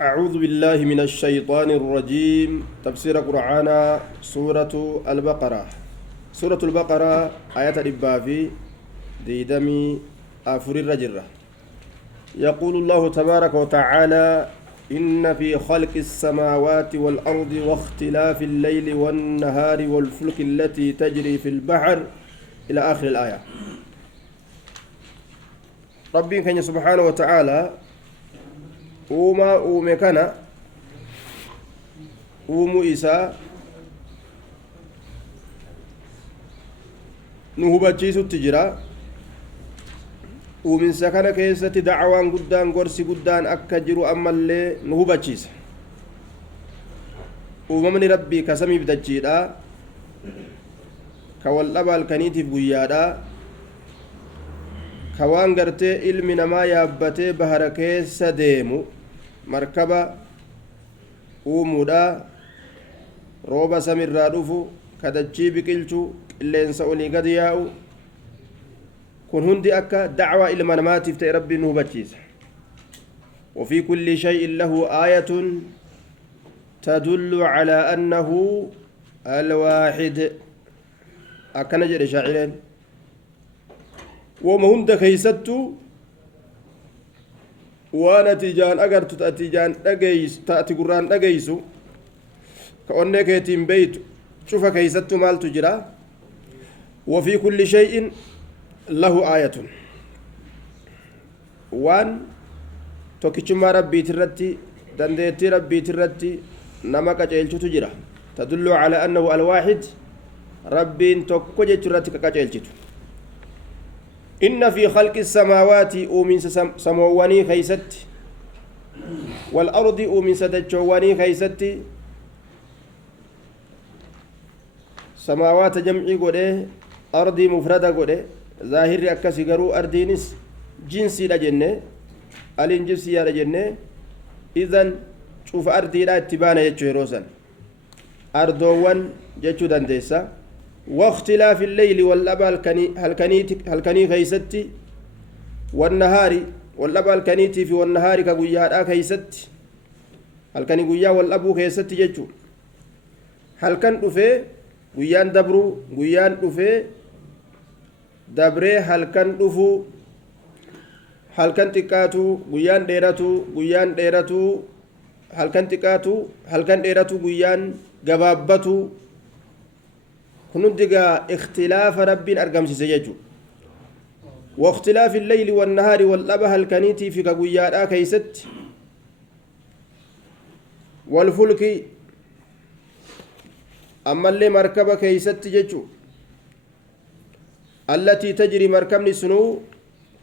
أعوذ بالله من الشيطان الرجيم تفسير قرآن سورة البقرة سورة البقرة آية الإبافي ديدمي آفر الرجرة يقول الله تبارك وتعالى إن في خلق السماوات والأرض واختلاف الليل والنهار والفلك التي تجري في البحر إلى آخر الآية ربي كان سبحانه وتعالى uumaa uume kana uumuu isaa nu hubachiisutti jira uuminsa kana keessatti dacwaan guddaan gorsi guddaan akka jiru ammallee nu hubachiisa uumamni rabbii ka samiif dachiidha ka waldhaba halkaniitiif guyyaadha ka waan gartee ilmi namaa yaabbatee bahara keessa deemu markaba uumuudha rooba samirraa dhufu kadachii biqilchu qilleensa olii gad yaa'u kun hundi akka dacwaa ilma namaatiif ta'e rabbiin nu hubachiisa وفي كل شيء له آية تدل على أنه الواحد أكن جري شاعرين وما هند كيستو وانا تيجان اگر تاتيجان دغيس تاتي قران دغيسو كأنك كيتين بيت شوف كيستو مال تجرا وفي كل شيء له آية وان توكيشما ربي ترتي دندتي ربي ترتي نما كجيلچو تجرا تدل على انه الواحد ربي توكو جيترتي كجيلچو إن في خلق السماوات ومن سمواني خيست والأرض ومن ستجواني خيست سماوات جمعي قده أرضي مفردة قده ظاهر أكسي قرو أرضينس جنسي لجنة الانجنسي لجنة إذن شوف أرضي لا اتبانا يجو روسا أرضوان جيشو دندسة واختلاف الليل واللبا هلكني خيستي والنهار واللبا الكنيتي في والنهار كغيا خيستي هلكني غيا والابو خيستي جچو هلكن دفه غيان دبرو غيان دفه دبره هلكن دفو هلكن تقاتو غيان ديرتو هلكن تقاتو هلكن ديرتو غيان غبابتو كنودغا اختلاف رب ارغم سيجو واختلاف الليل والنهار واللبه الكنيتي في غويادا كيست والفلك اما اللي مركبه كيست جچو التي تجري مركبني سنو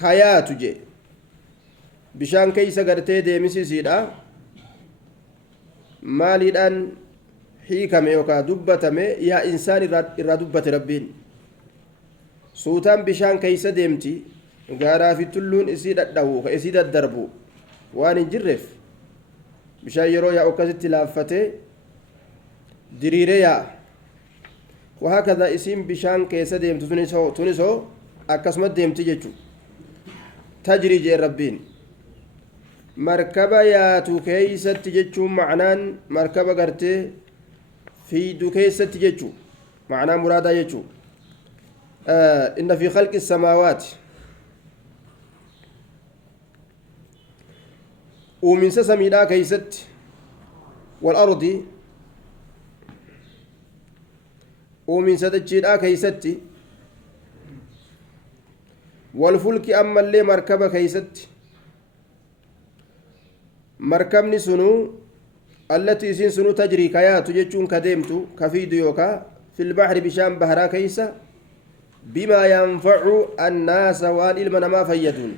حياه جي بشان كيس غرتي ديمسي سيدا مالدان hiikame yookaan dubbatame yaa insaan irraa dubbate rabbiin suutaan bishaan keeysa deemti gaaraa fi tulluun isii dhadhawu ka isii daddarbu waan hin jirreef bishaan yeroo yaa akkasitti laaffatee diriiree yaa وهكذا اسم بشان كيسا ديمت تونسو أكسمت ديمت جيجو تجري جي ربين مركبة ياتو كيسا تجيجو معنان مركبة قرتي في دكيسة جيجو معنى مرادة جيجو إن في خلق السماوات ومن سسمينا كيست والأرض ومن سدجينا كيست والفلك أما اللي مركبة كيست مركبني سنو التي سنو تجري كيات جتون كديمتو كفيد يوكا في البحر بشام بهرا كيسا بما ينفع الناس وان إلمنا ما فيدون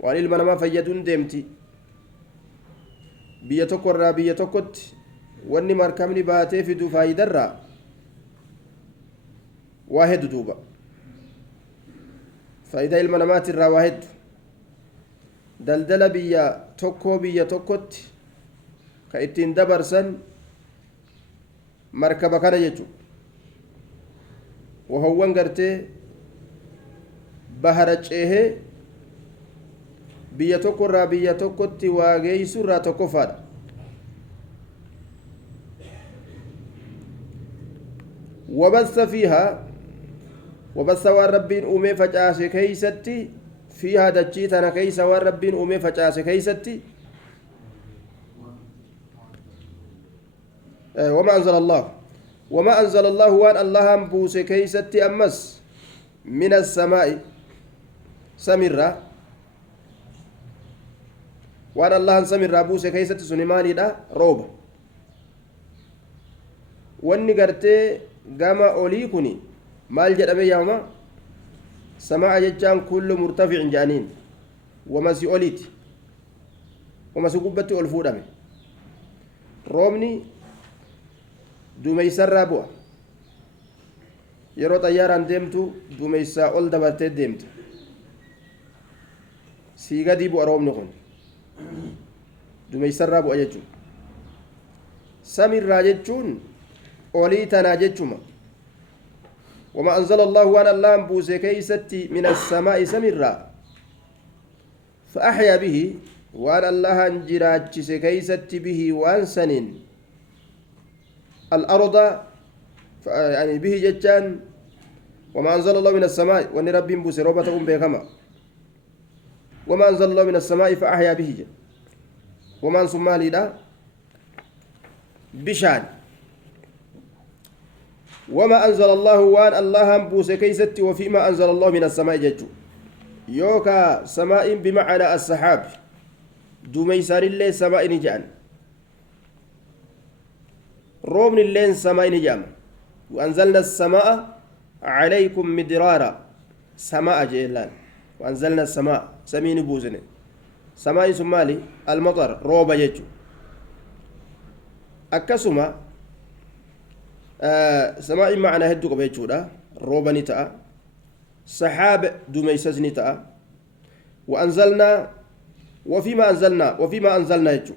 وان إلمنا ما فيدون ديمتي بيتوكو الرا بيتوكوت واني مركمني باتي في دو فايدة الرا واحد دوبا فايدة إلمنا ما ترى واحد دلدل بيا توكو بيا توكوت كايتين دبرسن مركبة كان يجو وهو غرتي bahara ceehee biyya tokkorraa biyya tokkotti waa geessurraa tokkoffaadha. وبث فيها وبث والربين أمي فجأس كيستي فيها دجيتنا كيس والربين أمي فجأس كيستي وما أنزل الله وان الله بوس كيستي أمس من السماء سمرة وان الله سمرة بوس كيستي سنماني دا روب واني قرتي gama olii kuni maal jedhame yaama samaa jechaan kullu murtaficin jedhaniin wamasi oliiti wamasi gubbatti ol fuudhame roobni dumeeysarraa bu'a yeroo xayyaaraan deemtu dumeeysaa ol dabartee deemte sii gadii bu'a roobni kun dumeeysarraa bu'a jechuun samiirraa jechuun olii tanaa jechuma wama anzala allahu waan allahan buuse keeysatti min assamaa'i samirraa fa axyaa bihi waan allahan jiraachise keeysatti bihi waan saniin al'arda yani bihi jechaan wama anzala allahu min assamaa'i wanni rabbiin buuse rooba ta'uun beekama wama anzala allahu min assamaa'i fa axyaa bihi jedhe wamaan sun maaliidha bishaan وما أنزل الله وان الله بوس كيستي وفيما أنزل الله من السماء جتو يوكا سماء بمعنى السحاب دوميسار الليل سماء نجان رومن الليل سماء نجام وأنزلنا السماء عليكم مدرارا سماء جيلان وأنزلنا السماء سمين بوزن سماء سمالي المطر روبا جتو أكسما سماء معنى هدو قبيتشودا روبني تاء سحاب دميسزني تاء وأنزلنا وفيما أنزلنا يجو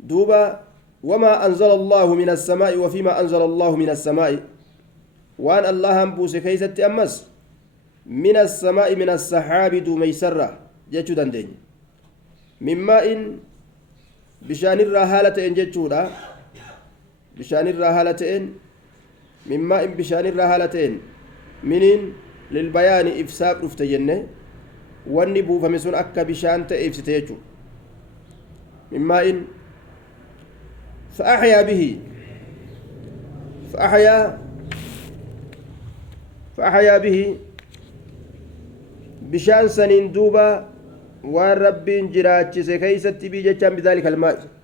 دوبا وما أنزل الله من السماء وفيما أنزل الله من السماء وأن الله أنبوس كيست أمس من السماء من السحاب دميسرة جتشو دندين من ماء بشان الرهالة إن جتشودا بشان الرهالتين مما إن بشان الرهالتين منين للبيان إفساب رفتجنة والنبو فمسون أكا بشان تأفستيجو مما إن فأحيا به فأحيا به بشان سنين دوبا والرب جراجي سكيست بيجتشان بذلك الماء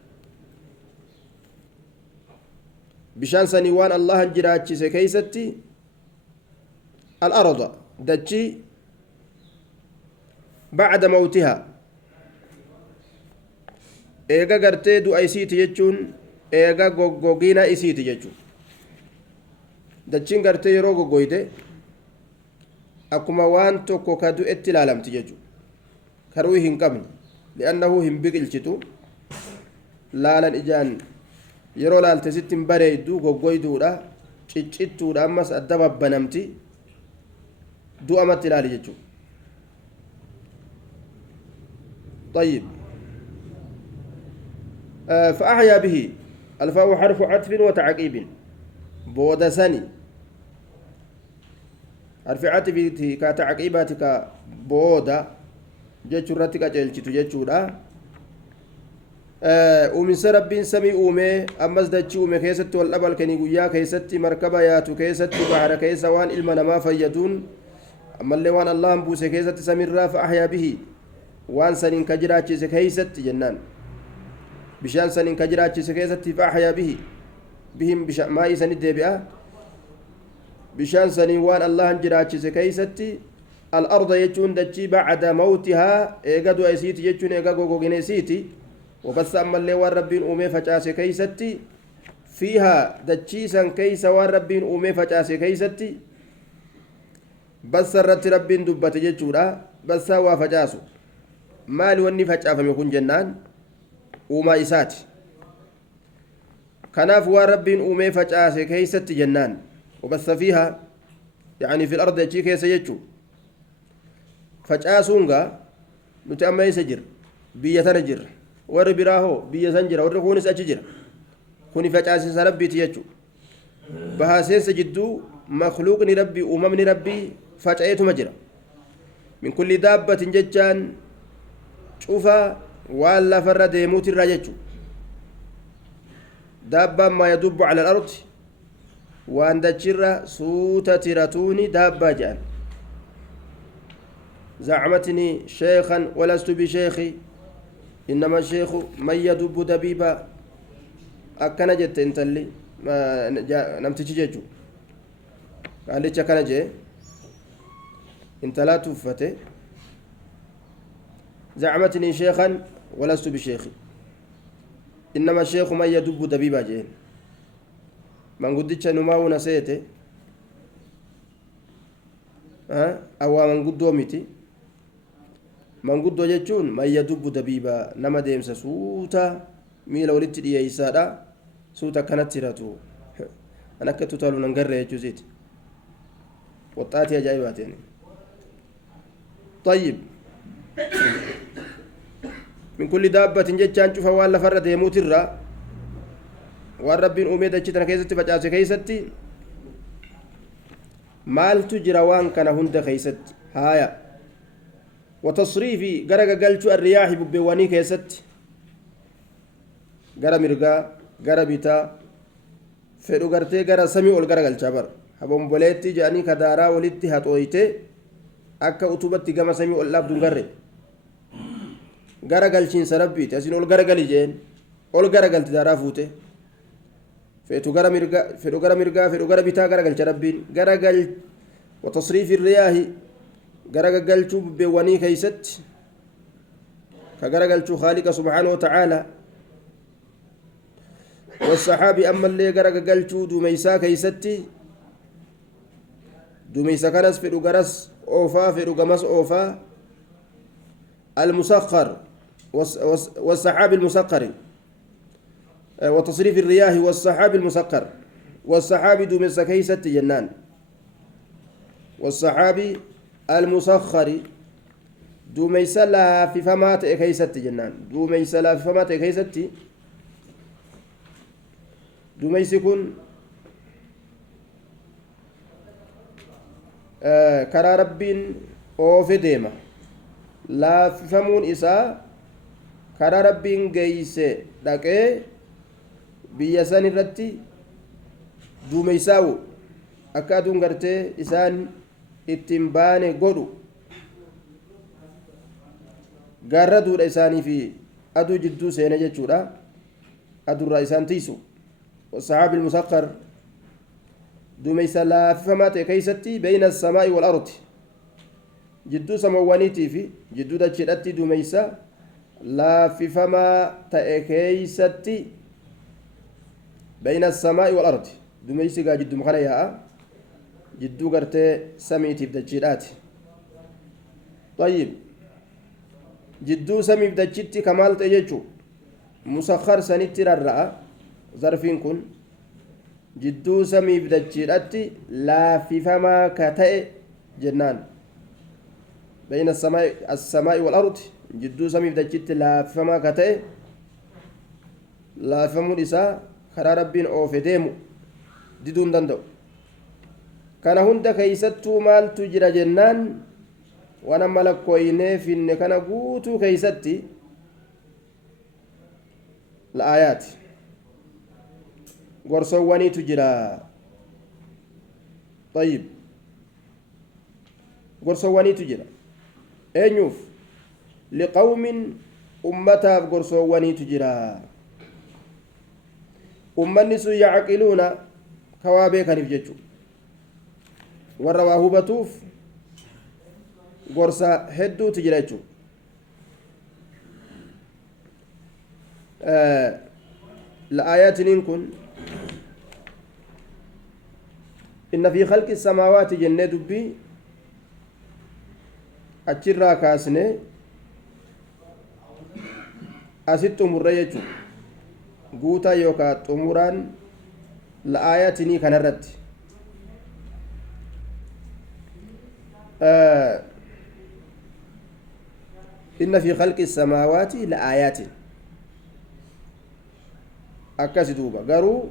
bishaan sanii waan allahan jiraachise keeysatti al'arda dachii bacda mawtihaa eega gartee du'a isiiti jechuun eega goggogina isiiti jechuun dachiin gartee yeroo goggoyte akkuma waan tokko ka du'etti ilaalamti jechuun karuu hin qabne li'annahu hin biqilchitu laalan ijaan yeroo laalte sittin bareeddu goggoyduudha ciccittuudha ammas adda babbanamti du'amatti ilaali jechuudha طيب فأحيا به الفاء حرف عطف وتعقيب بودسني حرف عطف كتعقيباتك بودا جتشورتك جلتشتو جتشودا uuminsa rabbiin samii uume ammas dachii uume keessatti wal dhabal kenii guyyaa keessatti markaba yaatu keessatti bahara keessa waan ilma namaa fayyaduun ammallee waan allahan buuse keessatti samiirraa fa'ahyaa bihi waan saniin ka jiraachise keessatti jennaan bishaan saniin ka jiraachise keessatti fa'ahyaa bihi bihim maa'ii sanii deebi'a bishaan sanii waan allahan jiraachise keessatti al'arda jechuun dachii bacda mawtihaa eega du'a isiiti jechuun eega gogogina isiiti وبس أما اللي والربين أمي فجاسي كيستي فيها دجيسا كيس والربين أمي فجاسي كيستي بس الرت ربين دبت ججورا بس هو فجاسو مال وني فجافم يكون جنان وما إساتي كناف والربين أمي فجاسي كيستي جنان وبس فيها يعني في الأرض يجي كيس يجو فجاسونغا nuti amma eessa jirra biyya tana jirra warri biraa hoo biyya san jira warri kunis achi jira kuni facaasisa rabbiiti jechuudha bahaaseessa jidduu makluuqni rabbii uumamni rabbii faca'eetuma jira min kulli daabbatin jechaan cufa waan lafarra deemuutirraa jechuudha daabbaan maa yadubbu cala al-ardi waan dachirra suuta tiratuuni daabbaa jedhan زعمتني شيخا ولست بشيخي إنما الشيخ من يدب دبيبا أكنا جت انت اللي نمتشي جيجو قال لي كان جي انت لا توفتي زعمتني شيخا ولست بشيخي إنما الشيخ من يدب دبيبا جين من قدتش نماو نسيته أو من قدومتي manguddoo jechuun mayya dubbu dabiibaa nama deemsa suuta miila walitti dhiyeeysaadha suuta akkanatti hiratu an akka tutaalu nan garre jechuusiiti waxxaatii ajaa'ibaateen طيب من كل دابة جتان شوف ولا فرد يموت الرا والرب أميد أجتنا كيستي فجأة كيستي مال تجرى وان كان هند كيستي هايا وتصريف غرق قلت الرياح ببواني كيست غرا مرغا غرا بيتا فدو غرتي غرا سمي اول غرا قلچابر حبم بوليتي جاني كدارا ولتي هاتويته اكا اتوبتي غما سمي اول لابدو غري غرا قلچين سربيت اسين اول غرا قلجين اول غرا قلت دارا فوته فدو غرا مرغا فدو غرا بيتا غرا قلچ ربين غرا قل وتصريف الرياح غرغلچو بواني كيست كغرغلچو خالق سبحانه وتعالى والصحاب اما اللي غرغلچو دوميسا كيستي دوميسا كنس في غرس اوفا في غمس اوفا المسخر والسحاب المسخر وتصريف الرياح والسحاب المسخر والسحاب دوميسا كيستي جنان والسحاب المسخر دوميسا لا في فمات كيستي جنان دوميسا لا في فمات كيستي دوميسي كن كرا ربين اوفي ديما لا في فمون إسا كرا ربين جيسي داكي بيسان الرتي دوميساو أكادون غرتي إسان ittiin baane godhu gaarraduudha isaanii fi aduu jidduu seene jechuudha adurraa isaan tiisu wasahaabi ilmusaqqar duumeysa laaffifamaa ta'e keeysatti beyna assamaa'i wal ardi jidduu samawwaniitii fi jidduu dachiidhatti duumeysa laaffifamaa ta'e keeysatti beyna assamaa'i wal ardi duumeysi gaa jidduma kana yaa'a jidduu gartee samiitiif dachiidhaati طيب jidduu samiif dachitti kamaal ta'e jechuu musakhar sanitti rarra'a zarfiin kun jidduu samiif dachiidhatti laaffifamaa ka ta'e jennaan بين السماء والأرض jidduu samiif dachitti laaffifamaa ka ta'e laaffifamuun isaa karaa rabbiin oofe deemu diduu hin danda'u kana hunda keeysattuu maaltu jira jennaan waan amma lakkooynee finne kana guutuu keeysatti la'aayaati gorsowwaniitu jira طيب gorsowwaniitu jira eenyuuf liqawmin ummataaf gorsowwaniitu jira ummanni sun yacqiluuna kawaa beekaniif jechuu warra waa hubatuuf gorsa hedduutu jira jechuudha la'aayatiniin kun inna fi khalqi samaawaati jennee dubbii achirraa kaasne asitti xumurre jechuudha guutaa yookaan xumuraan la'aayatinii kanarratti إن في خلق السماوات لآيات أكاسي دوبا قالوا